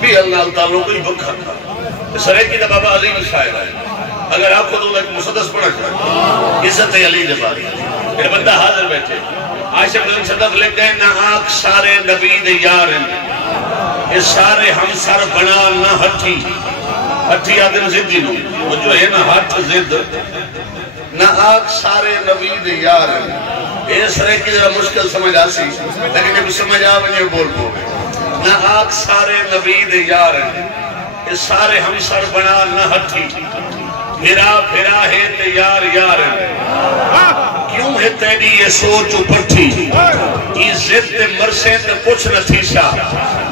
بھی اللہ تعالیٰ کوئی بکھا تھا سریکی دا بابا عظیم شاعر ہے اگر آپ کو تو ایک مسدس پڑھا چاہتا عزت علی دے باری پھر بندہ حاضر بیٹھے عاشق رضی صدق لکھتے ہیں نہ آنکھ سارے نبی دے یار ہیں اس سارے ہم سر بنا نہ ہٹھی ہٹھی آدم زدی نو وہ جو ہے نا ہاتھ زد نہ آنکھ سارے نبی دے یار ہیں اس رہے کی ذرا مشکل سمجھ آسی لیکن جب سمجھ آوے بول بولے نہ آنکھ سارے نبی دے یار ہیں اس سارے ہم سر بنا نہ ہٹھی پھرا پھرا ہے تے یار یار کیوں ہے تیری یہ سوچ اپٹھی یہ زد مرسے تے کچھ نہ تھیسا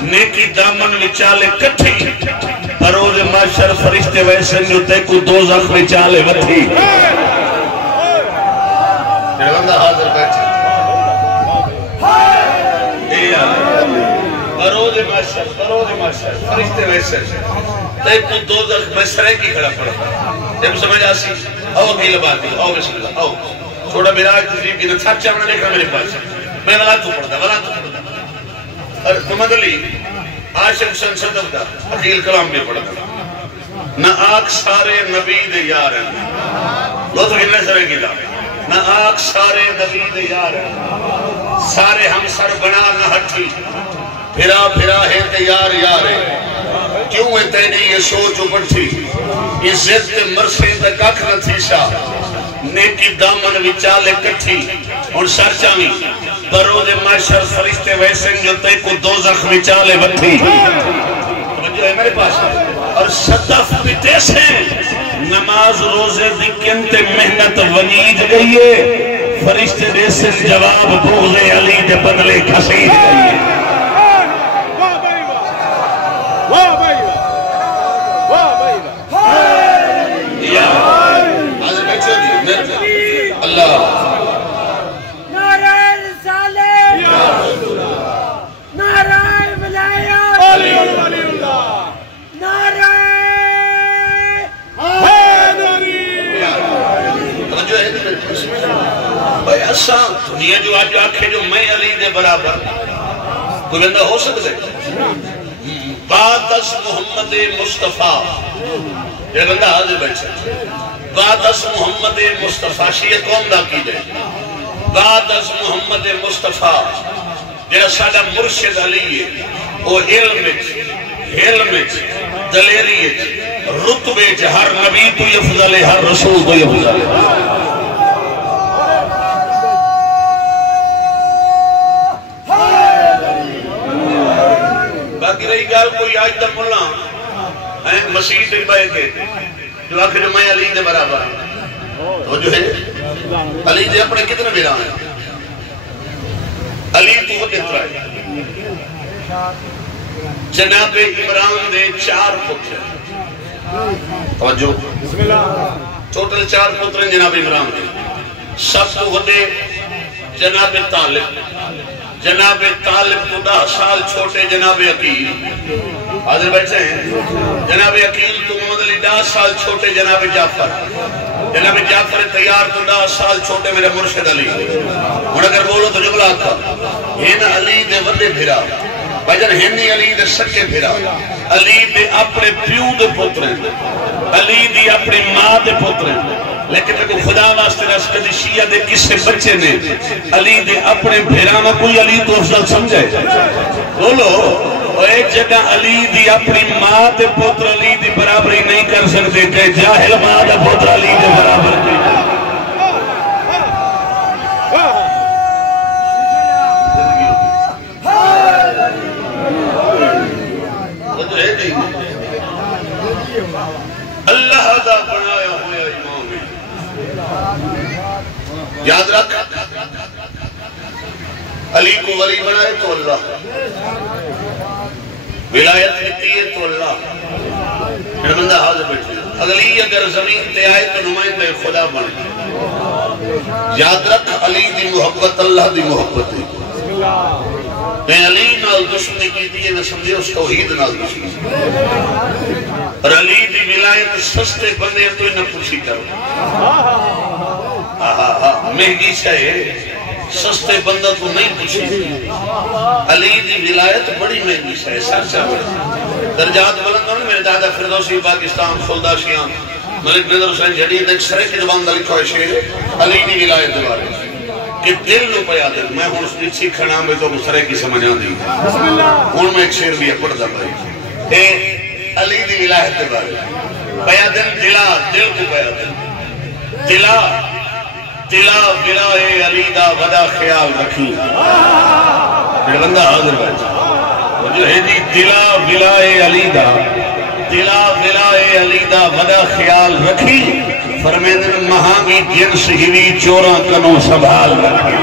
نیکی دامن وچالے کٹھی بروز معاشر فرشتے ویسے نیوتے کو دوزخ وچالے وتھی میرے بندہ حاضر بیٹھے بروز معاشر فرشتے ویسے تے کو دوزخ میں سرے کی کھڑا پڑا جب سمجھ آسی آؤ اگلی لبات دی آؤ بسم اللہ آؤ چھوڑا میرا آج تصریف کی نہ سچا بنا دیکھنا میرے پاس میں ولا تو پڑھتا اور محمد علی عاشق حسین صدف دا عقیل کلام بھی پڑھتا نہ آنکھ سارے نبی دے یار ہیں لو تو گھنے سرے کی دا نہ آنکھ سارے نبی دے یار ہیں سارے ہم سر بنا نہ ہٹھی پھرا پھرا ہے تے یار یار ہے کیوں ہے تیری یہ سوچ اپٹھی عزت مرسے تک اکھ نہ تھیسا نیکی دامن وچالے کٹھی اور سرچامی بروز معاشر فرشتے ویسے جو تے کو دوزخ وچالے وٹھی توجہ ہے میرے پاس اور صدف پیتے سے نماز روزے دکن تے محنت ونید گئی ہے فرشتے دے سے جواب بغض علی دے بدلے کھسید گئی ہے دنیا جو آج آنکھے جو میں علی دے برابر کوئی بندہ ہو سکتے بعد از محمد مصطفیٰ یہ بندہ حاضر بیٹھے بعد از محمد مصطفیٰ شیعہ قوم دا کی دے بعد از محمد مصطفیٰ جیسا ساڑا مرشد علی ہے وہ علم دلیری رتبے ہر نبی تو یفضل ہے ہر رسول تو یفضل ہے باقی رہی گال کوئی آج تک ملنا مسیح سے بائے کے جو آخر جو میں علی دے برابر تو جو ہے علی دے اپنے کتنے بیران ہیں علی تو وہ کتنا ہے جناب عمران دے 4 پتر توجہ ٹوٹل 4 پتر ہیں جناب عمران دے سب تو وڈے جناب طالب کو 10 سال چھوٹے جناب عقیل حاضر بیٹھے ہیں جناب عقیل تو محمد علی 10 سال چھوٹے جناب جعفر تیار تو 10 سال چھوٹے میرے مرشد علی اور اگر بولو تو جملہ آتا ہین علی دے وڈے بھیرا بجن ہینی علی دے سکے بھیرا علی دے اپنے پیو دے پتریں علی دی اپنی ماں دے پتریں لیکن میں کو خدا واسطے رسکہ دی شیعہ دے کسے بچے نے علی دے اپنے بھیرانا کوئی علی تو افضل سمجھے بولو اور ایک جگہ علی دی اپنی ماں دے پتر علی دی برابری نہیں کر سکتے کہ جاہل ماں دے پتر علی دے برابر کی اللہ دا بنایا ہویا امام یاد رکھ علی کو ولی بنائے تو اللہ ولایت دیتی ہے تو اللہ میرا بندہ حاضر بیٹھے علی اگر زمین تے آئے تو نمائندہ خدا بنے یاد رکھ علی دی محبت اللہ دی محبت ہے میں علی نال دشمنی کی دیئے میں سمجھے اس توحید نال دشمنی اور علی دی ولایت سستے بندے تو انہیں پوچھی کرو مہنگی شاہ سستے بندہ تو نہیں پوچھی علی دی ولایت بڑی مہنگی شاہ سرچہ بڑی درجات بلند ہونے میرے دادا فردوسی پاکستان خلداشیاں ملک نظر حسین جدید ایک سرے کی زبان دا لکھا ہے شعر علی دی ولایت دے بارے کہ دل نو پیا دل میں ہوں اس کی سیکھنا میں تو سرے کی سمجھا دی ہوں میں ایک شعر بھی پڑھتا بھائی اے علی دی ولایت دے بارے پیا دل دلا دل کو پیا دل دلا دلا ولائے علی دا ودا خیال رکھی میرے بندہ حاضر بھائی جو ہے جی دلا ولائے علی دا دلا ولائے علی دا ودا خیال رکھی فرمیدن مہانگی جنس ہیوی چوراں کنوں سنبھال رکھی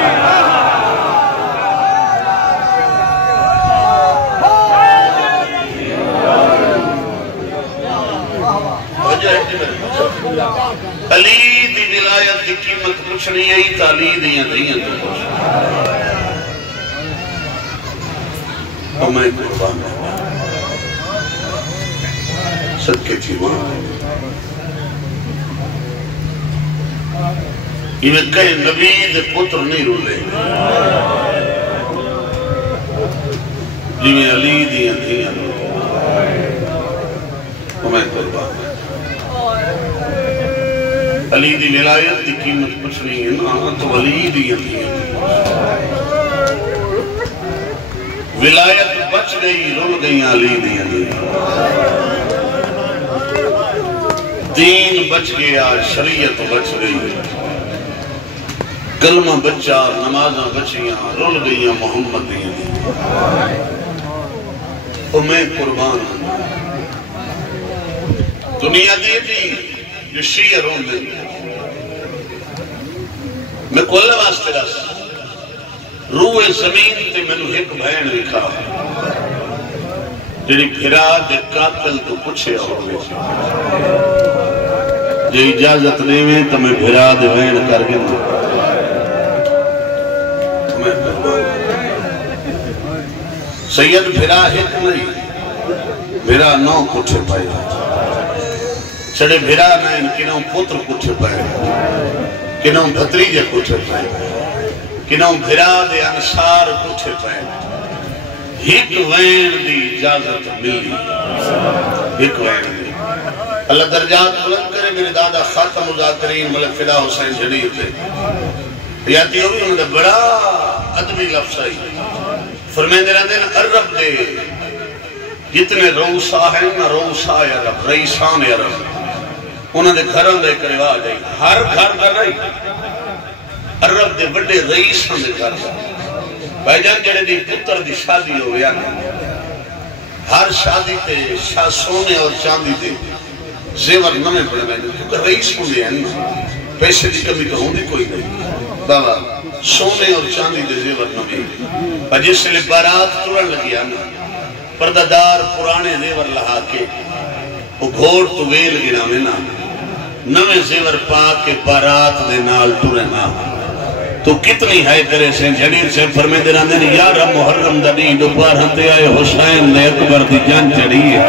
علی دی ولایت دی قیمت کچھ نہیں ہے تا علی دیاں دیاں تو کچھ اور میں قربان صدقے تھی ماں یہ کئی نبی دے پتر نہیں رولے جی علی دیاں دیاں اور میں قربان علی دی ولایت دی قیمت کچھ نہیں ہے نا تو علی دیاں دیاں ولایت بچ گئی رول گئی علی دیاں دین بچ گیا شریعت بچ گئی کلمہ بچا نمازاں بچیاں رول گئیاں محمد دیاں اور میں قربان دنیا دی دی جو شیعہ رول دیں میں کل واسطے رس روح زمین تے میں نے ایک بہن لکھا جنہی پھرا دے قاتل تو پوچھے ہوئے جو اجازت نہیں میں تو میں پھرا دے بہن کر کے سید پھرا ایک نہیں بھرا نو کچھے پائے چڑے بھرا نائن کنوں پتر کچھے پائے کنوں بھتریجے کچھے پائے کنوں بھرا دے انسار کچھے پائے ہک وین دی اجازت ملی ہک وین دی اللہ درجات بلند کرے میرے دادا خاتم مذاکرین ملک فدا حسین جدید تھے یاتی ہوئی انہوں نے بڑا ادبی لفظ آئی فرمیندے رہتے ہیں عرب دے جتنے روسا ہیں نا روسا یا رب رئیسان یا رب انہوں نے گھروں دے کرواج آئی ہر گھر دا نہیں عرب دے بڑے رئیسان دے گھر بھائی جان جڑے دی پتر دی شادی ہو یا ہر شادی تے شاہ سونے اور چاندی دے زیور نمے پڑے میں نے کیونکہ رئیس ہوں دے ہیں پیسے دی کمی تو ہوں دی کوئی نہیں بابا سونے اور چاندی دے زیور نمے اور جس لئے بارات ترن لگیا نا پردادار پرانے زیور لہا کے وہ گھوڑ تو ویل گنا میں نا نمے زیور پاک کے بارات دے نال ترنا تو کتنی ہے کرے سے جدید سے فرمے دے رہنے نے یارہ محرم دنی دوپار ہنتے آئے حسین نے اکبر دی جان چڑھی ہے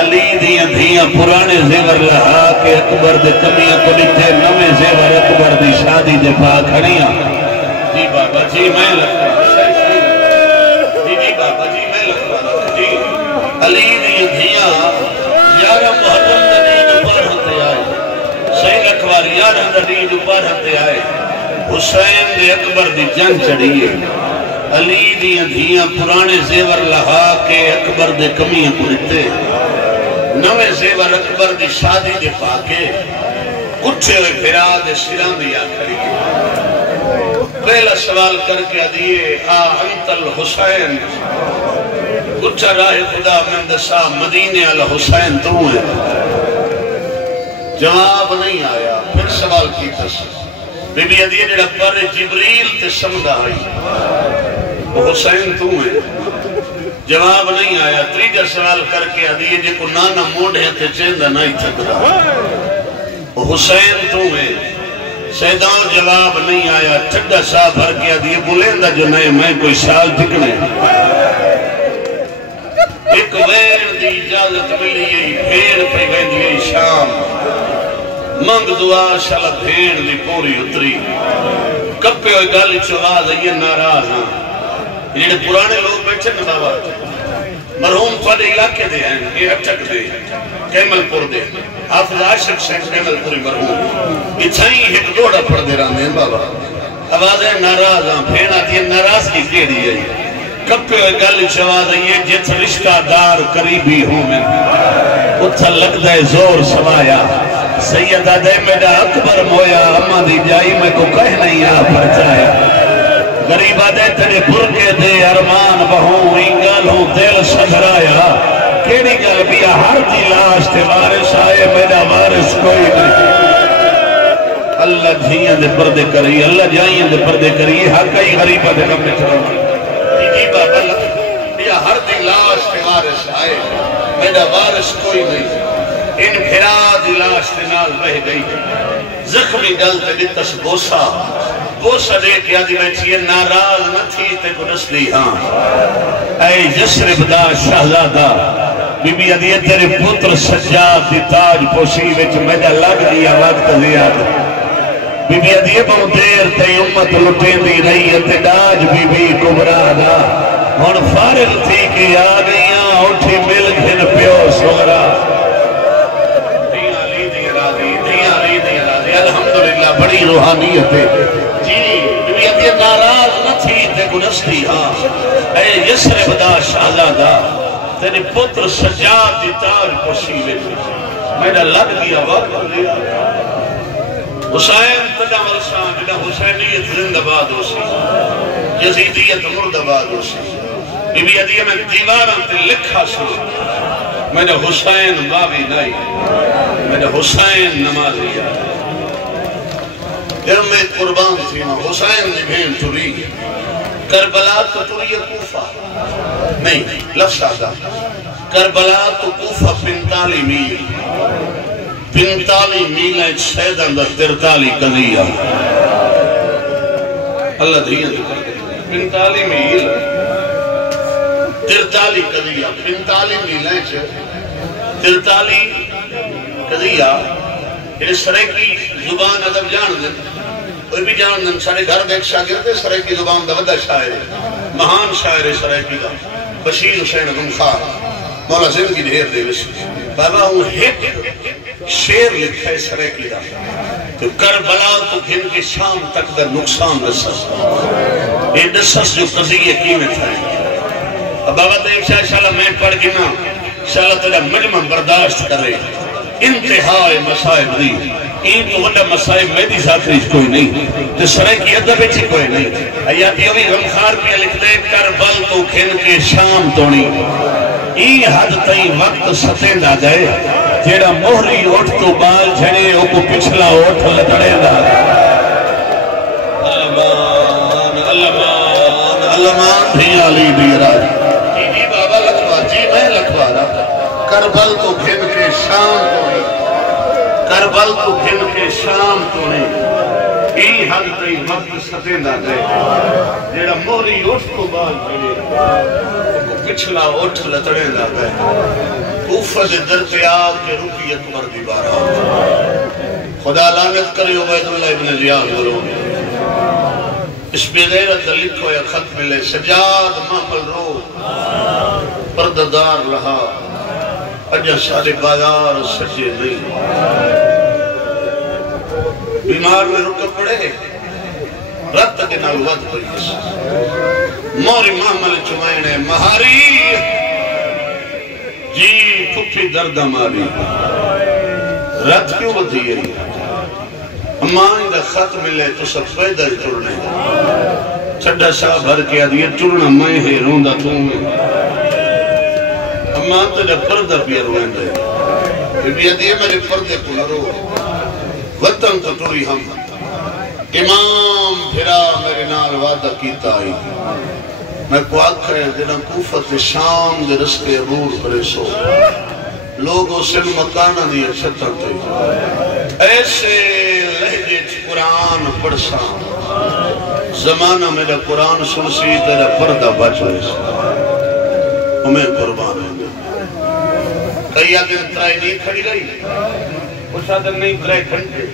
علی دیاں دیاں پرانے زیور لہا کے اکبر دے کمیاں کو لیتے نمے زیور اکبر دی شادی دے پا کھڑیاں جی بابا جی میں لکھا جی بابا جی میں لکھا جی علی دیاں دیاں یارہ محرم دنی دوپار ہنتے آئے صحیح لکھوار یارہ دنی دوپار ہنتے آئے حسین دے اکبر دی جان چڑھیے علی دیاں دیاں پرانے زیور لہا کے اکبر دے کمیاں پڑھتے نوے زیور اکبر دی شادی دے پاکے کچھے ہوئے پھرا دے سران دیا کھڑی پہلا سوال کر کے دیئے انت الحسین کچھا راہ خدا مندسا مدینے الحسین تو ہیں جواب نہیں آیا پھر سوال کی تسا بی بی ادیہ جڑا پر جبریل تے سمدہ آئی وہ حسین تو ہیں جواب نہیں آیا تریجہ سوال کر کے ادیہ جے کو نانا موڑے تے چیندہ نہیں تھکدا وہ حسین تو ہیں سیدان جواب نہیں آیا چھڑا سا بھر کے ادیہ بولیندہ جو نہیں میں کوئی سال ٹکنے ایک ویر دی اجازت ملی بھیڑ پہ گئی دی شام منگ دعا شالا بھیڑ دی پوری اتری کپے ہوئے گالی چواز ہے یہ ناراض ہیں یہ پرانے لوگ بیٹھے نا بابا مرحوم تھوڑے علاقے دے ہیں یہ اٹک دے کیمل پور دے حافظ عاشق سے کیمل پوری مرحوم اتھائیں ایک دوڑا پڑھ دے رہا ہیں بابا آوازیں ناراض ہیں پھینا دیئے ناراض کی کیڑی ہے کپے ہوئے گل چواز ہے یہ جت رشتہ دار قریبی ہوں میں اتھا لگ دے زور سوایا سیدہ دے میڈا اکبر مویا اما دی جائی میں کو کہہ نہیں آ پرچایا غریبہ دے تیرے برکے دے ارمان بہوں انگل ہوں دل سجرایا کیڑی گل بیا ہر دی لاش تے وارث آئے میرا وارث کوئی نہیں اللہ جھیاں دے پردے کری اللہ جائیاں دے پردے کری یہ حق ہی غریبہ دے کم میں چلو جی بابا بیا ہر دی لاش تے وارث آئے میرا وارث کوئی نہیں ان پھرا دی لاش تے نال بہ گئی زخمی گل تے دتس بوسا بوسا دے کے آدھی بیٹھی ناراض نہ تھی تے کو نسلی ہاں اے یسرب دا شہزادہ بی بی ادیہ تیرے پتر سجاد دی تاج پوشی وچ میڈا لگ دیا وقت زیاد بی بی ادیہ بہت دیر تے امت لٹین دی رہی ہے ڈاج بی بی کبرا دا ہون فارغ تھی کہ آ گئیاں اٹھی مل گھن پیو سورا دیاں لی دی راضی الحمدللہ بڑی روحانیت ہے جی بی بی ادیہ ناراض نہ تھی تے کو نسلی ہاں اے یسرب دا شہزادہ تیرے پتر سجاد دی تاج پوشی وچ میرا لگ دیا وقت لیا حسین تجا ورسان جنہ حسینیت زندہ باد ہو سی یزیدیت مرد باد ہو سی بی بی ادیہ میں دیواراں تے لکھا سو میرا حسین بابی نہیں میرا حسین نمازی جب میں قربان تھی حسین نے بھین ٹوری کربلا تو ٹوری کوفہ نہیں لفظ آدھا کربلا تو کوفہ 45 میل 45 میل ہے شہد اندر 43 قضیہ اللہ دھیاں 45 میل 43 قضیہ 45 میل ہے 43 قضیہ یہ سرے کی زبان ادب جان دیں کوئی بھی جان دیں سارے گھر دیکھ شاگرد سرے کی زبان دا ودا شاعر ہے مہان شاعر سرے کی دا بشیر حسین غمخار مولا زندگی ڈھیر دے ویسے بابا ہوں ایک شیر لکھا ہے سرے کی دا تو کربلا تو گھن کے شام تک دا نقصان رسس یہ دسس جو قضیہ قیمت ہے اب بابا تو انشاءاللہ میں پڑھ کے نا انشاءاللہ تیرا مجمع برداشت کر رہے انتہائی مسائب دی این تو وڈا مسائب میری ذاتری کوئی نہیں تو سرے کی ادب اچھی کوئی نہیں آیاتی ہوئی غمخار پہ لکھ دے کربل تو کھن کے شام تونی ای حد تئی وقت ستیں دا گئے جیڑا مہری اٹھ تو بال جھڑے او کو پچھلا اٹھ لتڑے دا علمان بھی علی دیرہ جی بابا لکھوا جی میں لکھوا رہا کربل تو گھن کے شام تونے کربل تو گھن کے شام تونے ای حد تئی وقت ستیں دا گئے جیڑا مہری اٹھ تو بال جھڑے کو پچھلا اٹھ لتڑے دا گئے کوفہ دے در پہ آکے رکی اکبر دی بارا خدا لعنت کرے عبید اللہ ابن زیاد ورون اس بے غیرت لکھو یا خط ملے سجاد محمل رو پرددار رہا اجا سارے بازار سجے نہیں بیمار میں رکا پڑے رت کے نال وقت پڑی موری محمل چمائنے مہاری جی پھپی دردہ ماری رت کیوں بدھی ہے امائیں دا خط ملے تو سب پیدا ہی ٹرنے چھڑا شاہ بھر کے آدھی ٹرنا میں ہے روندہ تو میں اماں تو جب پردہ پیا روئیں دے بی آدھی میرے پردے کو نہ رو وطن تو ٹری ہم امام پھرا میرے نال وعدہ کیتا آئی میں کو آکھا ہے دینا کوفت شام دے رسکے عبور پرے سو لوگوں سے مکانہ دیا چھتا تے ایسے لہجے قرآن پڑھسا زمانہ میرا قرآن سنسی تیرا پردہ بچ ہوئے ہمیں قربان ہے کئی آدھر ترائی نہیں کھڑی رہی اس آدھر نہیں ترائی گھنٹے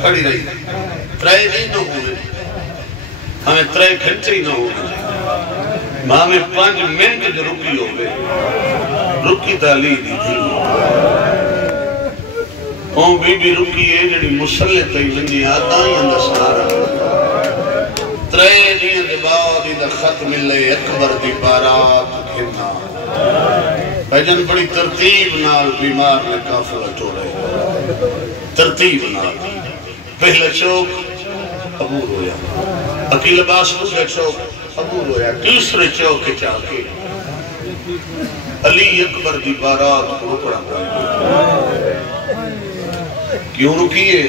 کھڑی رہی ترائی نہیں نہ ہوئے ہمیں ترائی گھنٹے ہی نہ ہوئے ماں میں 5 منٹ جو رکی ہو گئے رکی تعلی دی تھی اون بی بی رکی ہے جڑی مسلح تھی ونجی آدھائیں اندر سارا 3 دن دے بعد دا خط ملے اکبر دی بارات گھرنا بھجن بڑی ترتیب نال بیمار نے کافلہ ٹوڑے ترتیب نال پہلا چوک عبور ہویا اکیل عباس دوسرے چوک عبور ہویا تیسرے چوک کے چاکے علی اکبر دی بارات کو رکڑا پڑا کیوں رکیے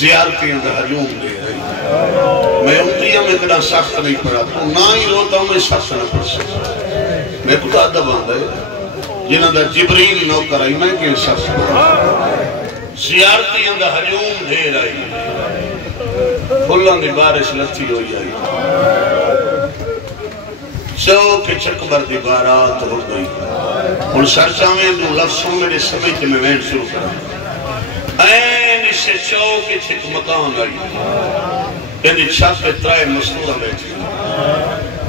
زیارتیں اندر حجوم دے رہی میں امتیہ میں کدا سخت نہیں پڑا تو نہ ہی روتا ہوں میں سخت نہ پڑ سکتا میں کتا عدب آندھا ہے جنہاں دا جبریل نو کرائی میں کہ سخت پڑا زیارتیں اندر حجوم دے رہی پھلان دی بارش لتھی ہوئی آئی چوک چکبر دی بارات ہو گئی ان سرچاویں دو لفظوں میں سمیت میں وین شروع کرا این اسے چوک چک مکان آئی یعنی چھت پہ 3 مستورہ بیٹھی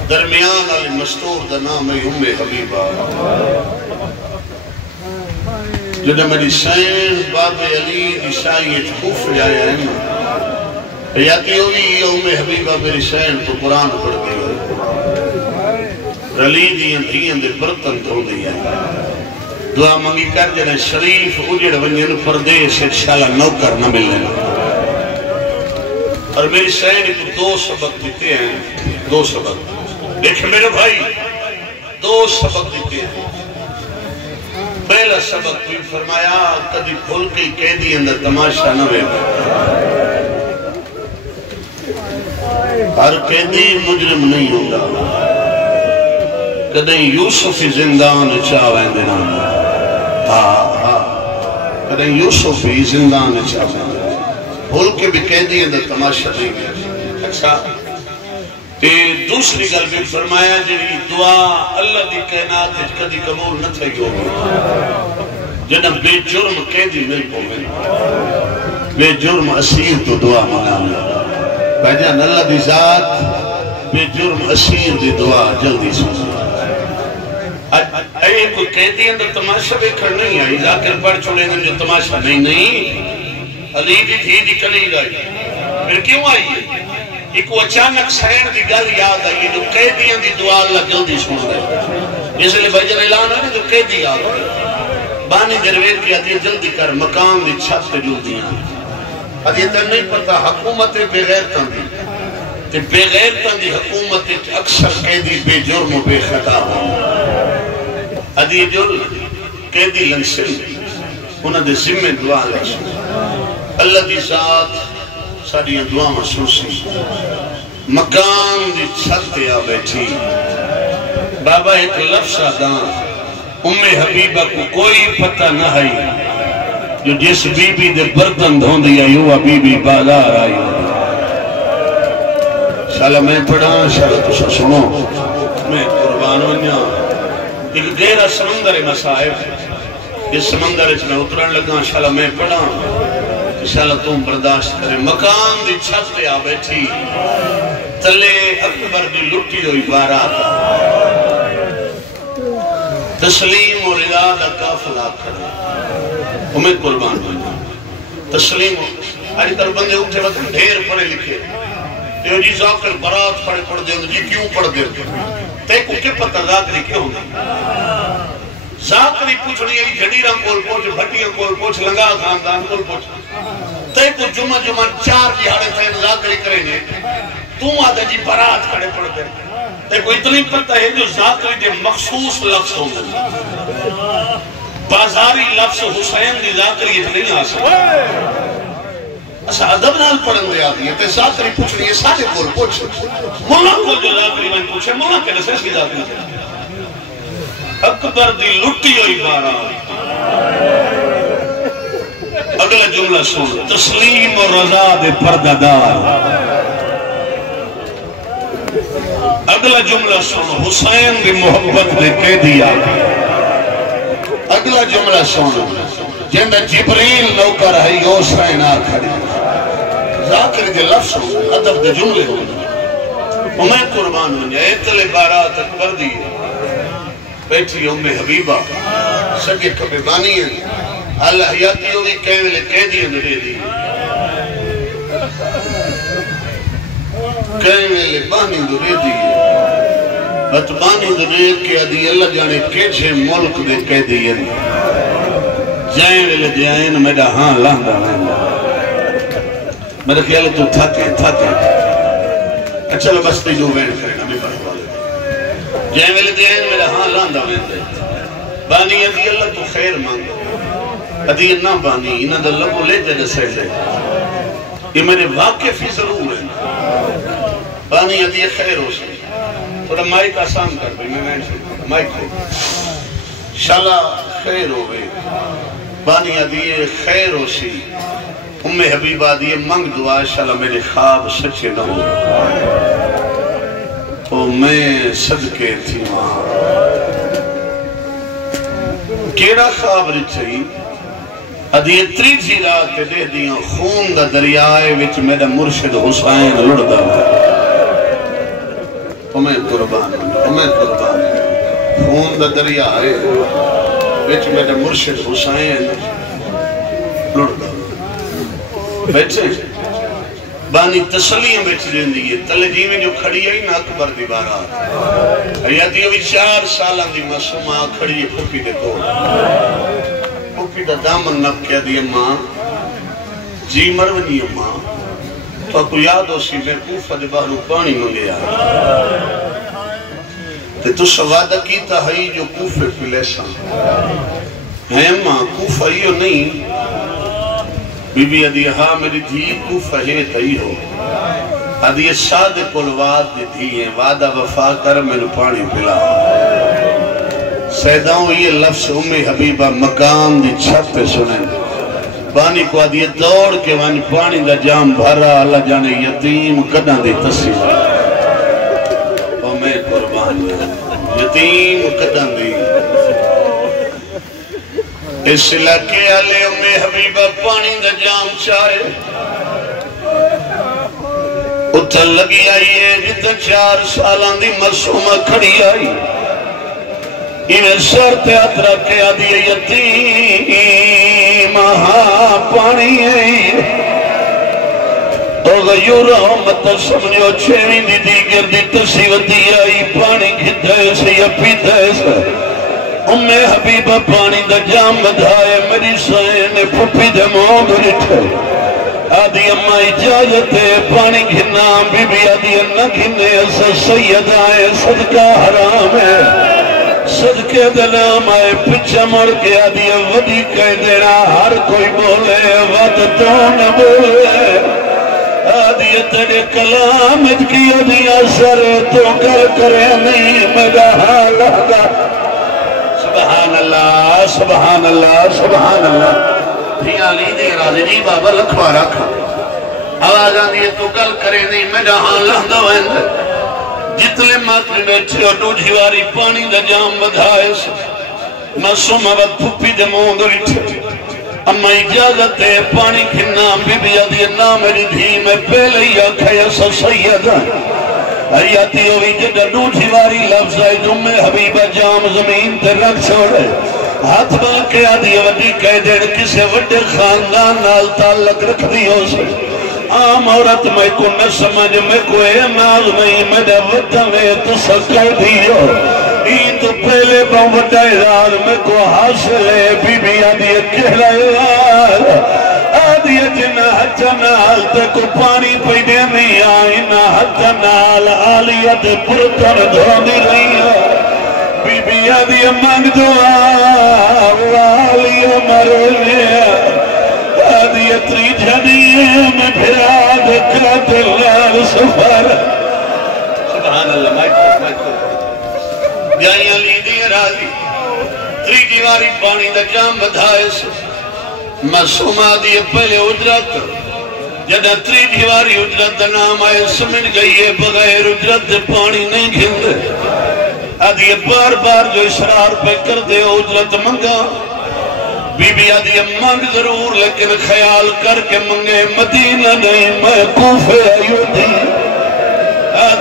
درمیان علی مستور دا نام ہے ام حبیبہ جنہا میری سین باب علی عیسائی خوف جائے ہیں یا کہ ہوئی ام حبیبہ میری سین تو قرآن پڑھ دی رلی دیاں دیاں دے برتن تو دیا دعا منگی کر جنہیں شریف اجڑ ونجن پردیس انشاءاللہ نوکر نہ ملنے اور میری سین کو 2 سبق دیتے ہیں 2 سبق دیکھ میرے بھائی 2 سبق دیتے ہیں پہلا سبق بھی فرمایا کدی بھول کے قیدی اندر تماشا نہ ہوئے ہر قیدی مجرم نہیں ہوگا کدیں یوسف زندان چاویں دینا کدیں یوسف زندان چاویں دینا بھول کے بھی قیدی اندر تماشا نہیں گیا اچھا تے دوسری گل بھی فرمایا جنہی دعا اللہ دی کائنات کدی قبول نہ تھے ہوگی جنہا بے جرم قیدی نہیں پوگے بے جرم اسیر تو دعا منانا بھجان اللہ دی ذات بے جرم اسیر دی دعا جلدی سنی اے کوئی قیدی اندر تماشا بیکھر نہیں آئی ذاکر پڑھ چھوڑے جو تماشا نہیں علی دی تھی دی کلی گئی پھر کیوں آئی ہے ایک وہ اچانک سین دی گل یاد آئی جو قیدیاں دی دعا اللہ جلدی سن رہے اس لئے بھجن اعلان ہے جو قیدی یاد آئی بانی جرویر کی آدھی جلدی کر مقام دی چھت پہ جلدی آئی آدھی تر نہیں پتا حکومت بغیر تندی تے بغیر تندی حکومت اکثر قیدی بے جرم و بے خطا ہوں ادھی جل قیدی لنسل انہاں دے ذمہ دعا لکھیں اللہ دی ذات ساری دعا محسوسی مکان دی چھت یا بیٹھی بابا ایک لفظ آدان ام حبیبہ کو کوئی پتہ نہ ہے جو جس بی بی دے برتن دھون دیا یوں بی بی بازار آئی شاءاللہ میں پڑھا شاءاللہ تو سنو میں قربان ونیا ایک گہرا سمندر مسائب اس سمندر اس میں اترن لگا شاءاللہ میں پڑھا انشاءاللہ تم برداشت کرے مکان دی چھت پہ آ بیٹھی تلے اکبر دی لٹی ہوئی بارات تسلیم و رضا دا کافلہ کھڑے امید قربان ہوئی تسلیم آج تر بندے اٹھے وقت ڈھیر پڑھے لکھے دیو جی ذاکر برات پڑھ دے جی کیوں پڑھ دے تے کو کے پتہ ذاکری کیوں نہیں ذاکری پوچھنی ہے جھڑیراں کول پوچھ بھٹیاں کول پوچھ لنگا خاندان کول پوچھ تے کو جمعہ 4 جہاڑے تھے ذاکری کریں تو آدھا جی برات کھڑے پڑھ دے تے کو اتنی پتہ ہے جو ذاکری دے مخصوص لفظ ہوں بازاری لفظ حسین دی ذاکری نہیں آ سکتا اسا عدب نال پڑھن دے آدھی ہے تے ذاکری پوچھنی ہے ساڑھے کول پوچھ مولا کول جو ذاکری میں پوچھے مولا کے لسے کی ذاکری اکبر دی لٹی ہوئی بارا اگلا جملہ سن تسلیم و رضا دے پردادار اگلا جملہ سن حسین دی محبت دے قیدی آگے اگلا جملہ سن جندہ جبریل نوکر ہے یو حسین آ کھڑی ذاکر دے لفظ ہو ادب دے جملے ہو میں قربان ہوں جائے اتلے بارات اکبر دی بیٹھی ام حبیبہ سگے کبھی بانی ہیں اللہ حیاتی ہوئی کہوے کہہ دی اندرے دی کہوے بانی اندرے دی بطبانی اندرے کہہ دی اللہ جانے کیچھے ملک دے کہہ دی جائیں ویلے جائیں میرا ہاں لاندہ میرے خیال تو تھاکے چلو بس تے جو وین کریں ہمیں پڑھ والے جائیں ویلے جائیں میرا ہاں لاندہ وین دے بانی ادھی اللہ تو خیر مانگا ادھی نہ بانی انہ دا لگو لے جائے سے لے یہ میرے واقف ہی ضرور ہے بانی ادھی خیر ہو سی تھوڑا مائک آسان کر بھی میں وین سے مائک ہو شالا خیر ہو گئے بانی ادھی خیر ہو سی ام حبیبہ دیئے منگ دعا شالا میرے خواب سچے نہ ہو تو میں صدقے تھی وہاں کیڑا خواب رچائی ادھی اتری تھی رات دے دیاں خون دا دریائے وچ میرا مرشد حسین لڑدا ہمیں قربان خون دا دریائے وچ میرا مرشد حسین لڑدا بیٹھے بانی تسلیاں بیٹھ دیں دیئے تلے جی میں جو کھڑی ہے نا اکبر دی بارات حیاتی ہوئی 4 سالان دی معصومہ کھڑی ہے پھوپی دے کو پھوپی دا دامن نب کیا دی اماں جی مرونی اماں تو آپ کو یاد ہو سی میں کوفہ دے باہروں پانی منگے آئے تو سوادہ کیتا ہے جو کوفے پہ لیسا ہے اماں کوفہ ہی ہو نہیں بی بی ادھی ہاں میری دھی کوفہ ہے تئی ہو ادھی صادق الوعد دی ہیں وعدہ وفا کر میں نے پانی پلا سیداؤں یہ لفظ ام حبیبہ مقام دی چھت پہ سنیں بانی کو ادھی دوڑ کے وانی پانی دا جام بھرا اللہ جانے یتیم قدن دی تصیح او میں قربان یتیم قدن دی اس علاقے آلے ام حبیبہ پانی دا جام چاہے اتھل لگی آئی ہے جتا 4 سالان دی معصومہ کھڑی آئی انہیں سر تیات رکھے آدھی یتیم ہاں پانی ہے تو غیورہ مت سمجھو چھویں دی دیگر دی تصیوتی آئی پانی کھتے سے یا پیتے سے ام حبیبہ پانی دا جام بدھائے میری سائن پھپی دے موگ رٹھے آدھی اماں اجازت ہے پانی گھنا بی بی آدھی انہ گھنے ایسا سید آئے صدقہ حرام ہے صدقے دلام آئے پچھا مڑ کے آدھی وڈی کہہ دینا ہر کوئی بولے وقت تو نہ بولے آدھی تیرے کلام کی آدھی اثر تو کر کرے نہیں میرا حال آگا سبحان اللہ سبحان اللہ سبحان اللہ دھیاں لی دے راضی جی بابا لکھوا رکھا آوازاں دیئے تو کل کرے نہیں میرا ہاں لہندہ ویندے جتلے ماتر بیٹھے اور دوجھی واری پانی دا جام بدھائے سے معصومہ وقت پھپی دے مونگ رٹھے اما اجازت ہے پانی کھنا بی بی آدھی نا میری دھی میں پہلے ہی آکھا یسا سیدہ حیاتی ہوئی جدہ دوجھی واری لفظ آئی جمع حبیبہ جام زمین تے رکھ چھوڑے ہاتھ باقی آدھی ودی کہہ دین کسے وڈے خاندان نال تعلق رکھ دی ہو سے عام عورت میں کو نہ سمجھ میں کو اعمال نہیں میرے وطن میں تسکر دیو این تو پہلے بہت اعزاز میں کو حاصل ہے بی بی آدھی کہہ رہا آدھی جنہ حجنال تے کو پانی پیدے نہیں آئی نہ حجنال آلیت پرتن دھونی رہی ہے بی بی آدھی مانگ دعا والی عمر لیا آدھی اتری جھنی میں پھرا دکھا دلال سفر سبحان اللہ مائک جائیاں لی دی راضی تری دیواری پانی دا جام بدھائے سے معصومہ دی پہلے اجرت جدہ تری دیواری اجرت دا نام آئے سمجھ گئی ہے بغیر اجرت پانی نہیں گھندے آدھی بار بار جو اسرار پہ کر دے اجرت منگا بی بی آدھی مانگ ضرور لیکن خیال کر کے منگے مدینہ نہیں میں کوفے آئیو دی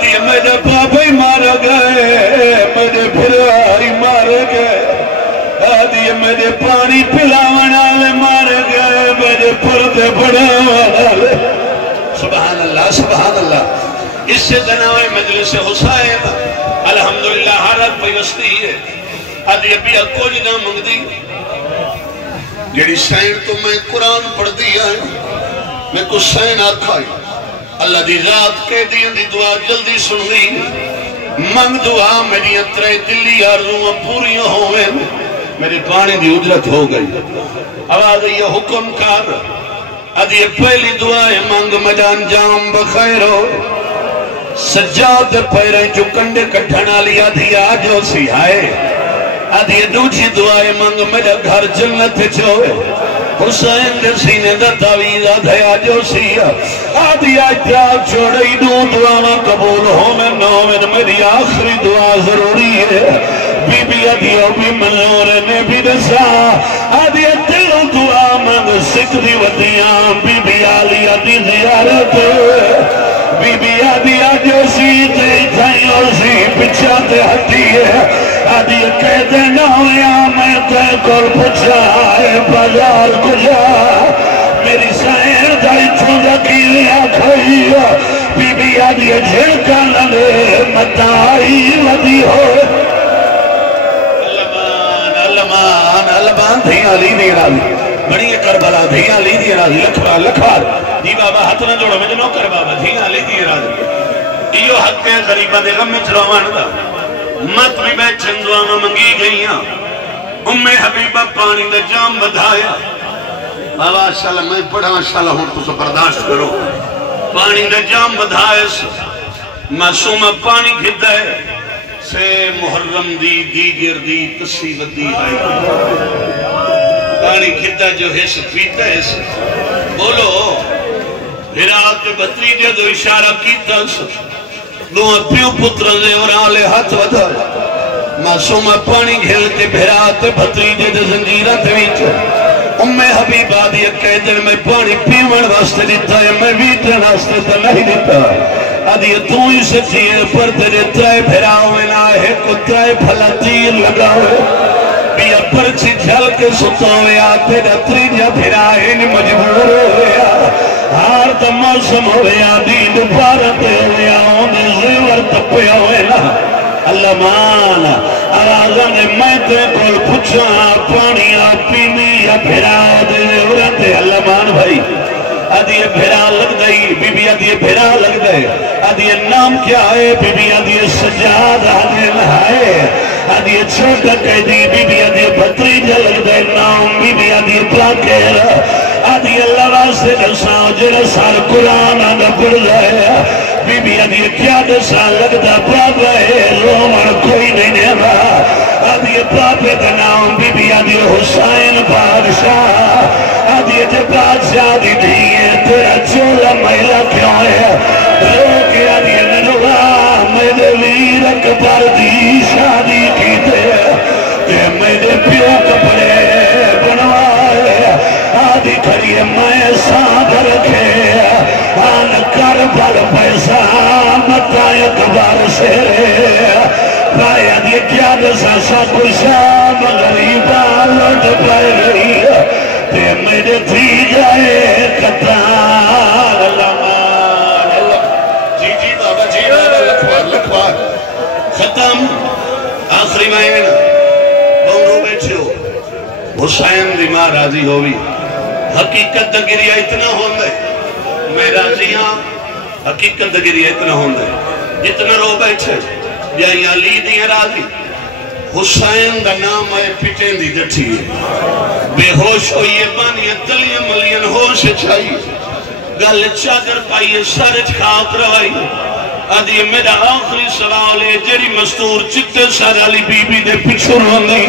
آدھی میرے پاپا ہی مار گئے، میرے بھرائی مار گئے، آدھی میرے پانی پلاون والے مار گئے، میرے پردے بڑھاون والے۔ سبحان اللہ سبحان اللہ۔ اس سے دناوے مجلس حسین الحمدللہ حالت پیوستی ہے۔ آدھی ابھی اکو جی نہ منگ دی جیڑی سین تو میں قرآن پڑھ دیا ہے، میں کو سین آکھائی اللہ دی ذات کے دین دی دعا جلدی سن لی، منگ دعا میری اترے دلی آرزوں پوری ہوئے، میری پانی دی اجرت ہو گئی۔ آواز یہ حکم کر ادھی پہلی دعائیں منگ مجان جام بخیر ہو، سجاد پیریں جو کنڈے کٹھنا لیا دھی آجو سی آئے، ادھی دوچی دعائیں منگ میرا گھر جنت چھوئے، حسین دے سینے دا تعویز آدھے آجو سی آدھی آجتیاب چھوڑی دو دعاں قبول ہو میں نومن میری آخری دعا ضروری ہے۔ بی بی آدھیوں بھی منور نے بھی دسا آدھی دلوں دعا منگ سکھ دی ودیاں بی بی آلی آدھی زیارت بی بی آدھی آجو سی تے تھائیں اور سی پچھا تے ہٹی ہے آدھی کہتے نہ ہویا میں تے کل پچھا ہے بازار کجا میری سائر دائی چھوڑا کی لیا کھائی بی بی آدھی جھڑکا لگے متائی ودی ہو علمان دھیاں لی دی راضی بڑی کربلا دھیاں لی دی راضی لکھوار لکھوار جی بابا ہاتھ نہ جوڑا میں جنو کر بابا دھیاں لی دی راضی ایو حق کے غریبہ دے غم میں چلوان دا مت بھی میں چندوانا منگی گئیاں حبیبہ پانی دا جام بدھایا بابا شاءاللہ میں پڑھا شاءاللہ ہوں تو برداشت کرو پانی دا جام بدھایا معصومہ پانی کھتا ہے سے محرم دی دیگر دی تصیبت دی آئی پانی کھتا جو ہے سے پیتا ہے سے بولو ہرات کے بطریجہ دو اشارہ کیتا سے دو پیو پتر دے اور آلے ہاتھ ودھا معصومہ پانی گھل کے بھرات بطریجہ دے زنجیرہ دویچ حبیبہ دی اکیدن میں پانی پیون واسطے دیتا ہے میں ویٹن واسطے تا نہیں دیتا آدھی تو ہی سچیئے پر تیرے ترائے بھراوے نہ ہے کو ترائے پھلا تیر لگاوے بیا پرچی جھل کے ستاوے آتے دا تریجہ بھرائے نہیں مجبور ہویا ہار تا موسم ہویا دید پارتے ہویا ہونے زیور تپیا ہویا اللہ مان آرازہ نے میں تے کول پچھا پانی آپی میں یا بھراو دے ورتے اللہ مان بھائی آدھی بھرا لگ دئی بی بی آدھی بھرا لگ دئی آدھی نام کیا ہے بی بی آدھی سجاد آدھی لہائے آدھی چھوٹا کہہ دی بی بی آدھی بھتریجہ لگ دئی نام بی بی آدھی پلاکر آدھی اللہ واسطے دساں جرہ سال قرآن آدھا پڑھ جائے بی بی آدھی کیا دساں لگتا بابا ہے رومن کوئی نہیں نیبا آدھی پاپے کا نام بی بی آدھی حسین بادشاہ آدھی جے بادشاہ دی دیئے تیرا چولا مہلا کیوں ہے روکے آدھی ننوہ میرے ویر اکبر دی شادی کی تے میرے پیو کپڑے بنوائے آدھی کھڑیے میں ساتھ رکھے آن کر بل پیسہ متا اکبر سے بھائی آدھی کیا دسا سا کشام غریبہ لوٹ پائے رہی تے میرے تھی جائے قطار اللہ جی جی بابا لکھوار لکھوار ختم آخری مائن بہنوں بیٹھے ہو حسین دی ماں راضی ہوئی حقیقت دا گریہ اتنا ہوندے میں راضی ہاں حقیقت دا گریہ اتنا ہوندے اتنا رو بیٹھے یا علی دی راضی حسین دا نام آئے پٹین دی جٹھی بے ہوش ہوئیے بانی تلیہ ملین ہوش چاہیے گل چادر پائیے سرچ خاک روائی آدھی میرا آخری سوال ہے جری مستور چکتے سار علی بی بی دے پچھو روندی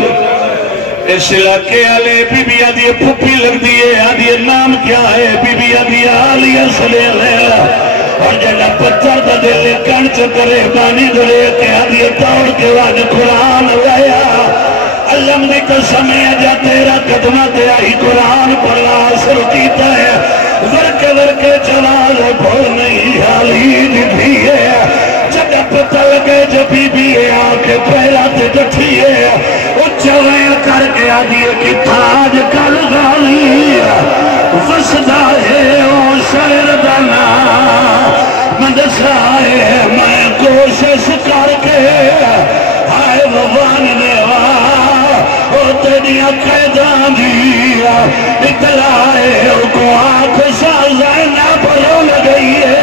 اس علاقے آلے بی بی آدھی پھپی لگ دیئے آدھی نام کیا ہے بی بی آدھی آلیہ صلی اللہ اور جنہ پتھر دا دل کنچ کرے بانی دلے کہ آدھی توڑ کے وعد قرآن لیا اللہ نے قسم ہے جا تیرا قدمہ دے آئی قرآن پر آسر کیتا ہے ورکے ورکے جوال بھول نہیں حالی دی ہے جگہ پتہ لگے جو بی بی آکے پہلا تے ڈٹھیے اچھویں کر کے آدھیے کی تھاج کر گالی وسدہ ہے او شہر دانا مدسائے میں کوشش کر کے آئے ووان دیوا او تیڑیاں قیدان دیا اطلاعے او کو آنکھ شاہ زینب رو لگئی ہے